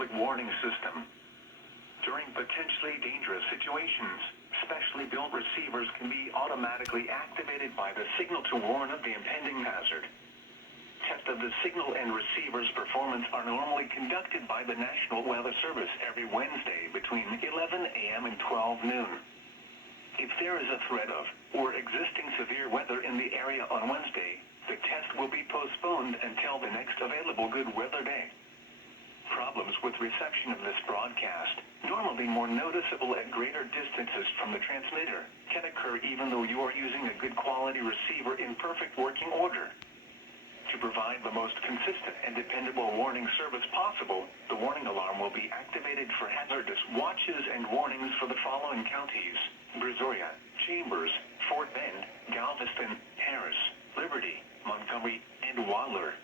public warning system. During potentially dangerous situations, specially built receivers can be automatically activated by the signal to warn of the impending hazard. Tests of the signal and receiver's performance are normally conducted by the National Weather Service every Wednesday between 11 a.m. and 12 noon. If there is a threat of or existing severe weather in the area on Wednesday, the test will be postponed until the next available good weather day. Problems with reception of this broadcast, normally more noticeable at greater distances from the transmitter, can occur even though you are using a good quality receiver in perfect working order. To provide the most consistent and dependable warning service possible, the warning alarm will be activated for hazardous watches and warnings for the following counties: Brazoria, Chambers, Fort Bend, Galveston, Harris, Liberty, Montgomery, and Waller.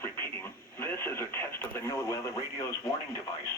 Repeating, this is a test of the NOAA Weather Radio's warning device.